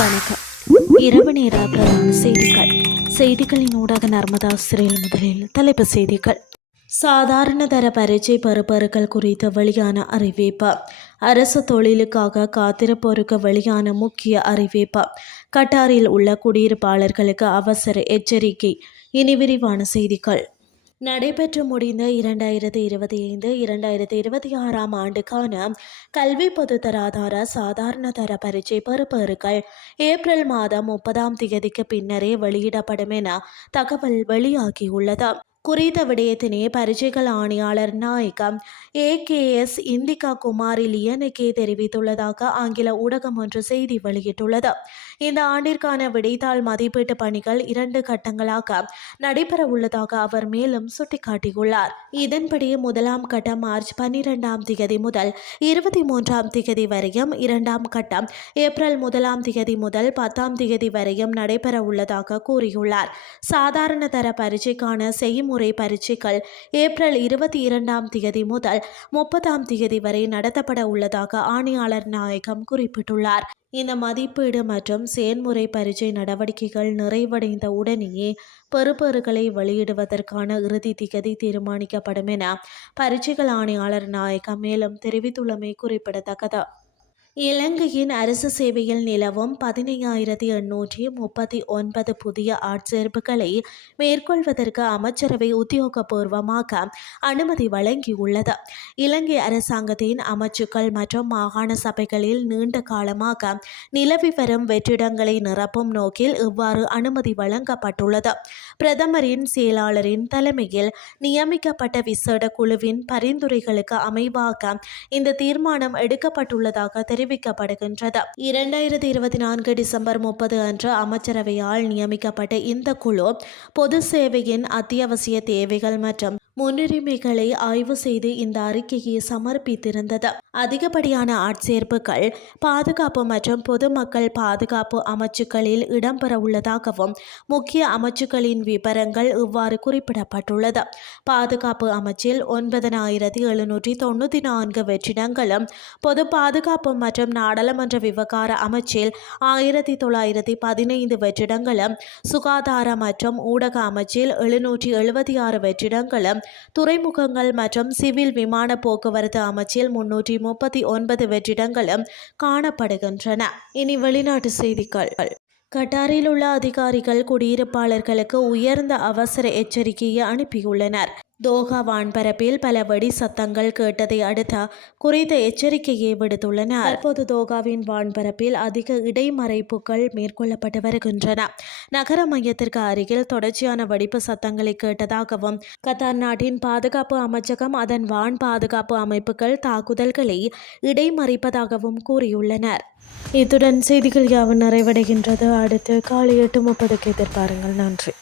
வணக்கம். இரவு நேர பிரதான செய்திகளின் ஊடாக நர்மதா சிறையில் முதலில் தலைப்பு செய்திகள். சாதாரண தர பரீட்சை பெறுபவர்கள் குறித்து வெளியான அறிவிப்பு. அரசு தொழிலுக்காக காத்திருப்போருக்கு வெளியான முக்கிய அறிவிப்பு. கட்டாரில் உள்ள குடியிருப்பாளர்களுக்கு அவசர எச்சரிக்கை. இனி விரிவான செய்திகள். நடைபெற்று முடிந்த 2025-2026 ஆண்டுக்கான கல்வி பொதுத்தராதார சாதாரண தர பரீட்சை பெறுபவர்கள் ஏப்ரல் மாதம் 30 பின்னரே வெளியிடப்படும் என தகவல் வெளியாகியுள்ளது. குறித்த விடயத்தினை பரீட்சைகள் ஆணையாளர் நாயகம் AKS இந்திகா குமாரி லியனுக்கே தெரிவித்துள்ளதாக ஆங்கில ஊடகம் ஒன்று செய்தி வெளியிட்டுள்ளது. இந்த ஆண்டிற்கான விடைத்தாள் மதிப்பீட்டு பணிகள் 2 கட்டங்களாக நடைபெற உள்ளதாக அவர் மேலும் சுட்டிக்காட்டியுள்ளார். இதன்படி முதலாம் கட்டம் மார்ச் 12 முதல் 23 வரையும், 2ஆம் கட்டம் ஏப்ரல் 1 முதல் 10 வரையும் நடைபெற உள்ளதாக கூறியுள்ளார். சாதாரண தர பரீட்சைக்கான செய்முறை பரீட்சைகள் ஏப்ரல் 22 முதல் 30 வரை நடத்தப்பட உள்ளதாக ஆணையாளர் நாயகம் குறிப்பிட்டுள்ளார். இந்த மதிப்பீடு மற்றும் செயன்முறை பரீட்சை நடவடிக்கைகள் நிறைவடைந்த உடனேயே பெறுபவர்களை வெளியிடுவதற்கான இறுதி திகதி தீர்மானிக்கப்படும் என பரீட்சைகள் ஆணையாளர் நாயகம் மேலும் தெரிவித்துள்ளமை குறிப்பிடத்தக்கது. இலங்கையின் அரசு சேவையில் நிலவும் 15,839 புதிய ஆட்சேர்ப்புகளை மேற்கொள்வதற்கு அமைச்சரவை உத்தியோகபூர்வமாக அனுமதி வழங்கியுள்ளது. இலங்கை அரசாங்கத்தின் அமைச்சுக்கள் மற்றும் மாகாண சபைகளில் நீண்ட காலமாக நிலவி வரும் வெற்றிடங்களை நிரப்பும் நோக்கில் இவ்வாறு அனுமதி வழங்கப்பட்டுள்ளது. பிரதமரின் செயலாளரின் தலைமையில் நியமிக்கப்பட்ட விசேட குழுவின் பரிந்துரைகளுக்கு அமைவாக இந்த தீர்மானம் எடுக்கப்பட்டுள்ளதாக தெரிவிக்கப்படுகின்றது. 2024 டிசம்பர் 30 அன்று அமைச்சரவையால் நியமிக்கப்பட்ட இந்த குழு பொது சேவையின் அத்தியாவசிய தேவைகள் மற்றும் முன்னுரிமைகளை ஆய்வு செய்து இந்த அறிக்கையை சமர்ப்பித்திருந்தது. அதிகப்படியான ஆட்சேர்ப்புகள் பாதுகாப்பு மற்றும் பொதுமக்கள் பாதுகாப்பு அமைச்சுக்களில் இடம்பெற உள்ளதாகவும் முக்கிய அமைச்சுக்களின் விபரங்கள் இவ்வாறு குறிப்பிடப்பட்டுள்ளது. பாதுகாப்பு அமைச்சில் 9,794 வெற்றிடங்களும், பொது பாதுகாப்பு மற்றும் நாடாளுமன்ற விவகார அமைச்சில் 1,915 வெற்றிடங்களும், சுகாதார மற்றும் ஊடக அமைச்சில் 776 வெற்றிடங்களும், துறைமுகங்கள் மற்றும் சிவில் விமான போக்குவரத்து அமைச்சில் 339 வெற்றிடங்களும் காணப்படுகின்றன. இனி வெளிநாட்டு செய்திகள். கட்டாரில் உள்ள அதிகாரிகள் குடியிருப்பாளர்களுக்கு உயர்ந்த அவசர எச்சரிக்கையை அனுப்பியுள்ளனர். தோஹா வான்பரப்பில் பல வெடி சத்தங்கள் கேட்டதை அடுத்து குறித்த எச்சரிக்கையை விடுத்துள்ளனர். தற்போது தோஹாவின் வான்பரப்பில் அதிக இடைமறைப்புகள் மேற்கொள்ளப்பட்டு வருகின்றன. நகர மையத்திற்கு அருகில் தொடர்ச்சியான வெடிப்பு சத்தங்களை கேட்டதாகவும் கத்தார் நாட்டின் பாதுகாப்பு அமைச்சகம் அதன் வான் பாதுகாப்பு அமைப்புகள் தாக்குதல்களை இடைமறிப்பதாகவும் கூறியுள்ளனர். இத்துடன் செய்திகள் யாவும் நிறைவடைகின்றது. அடுத்து காலை 8:30 எதிர்பாருங்கள். நன்றி.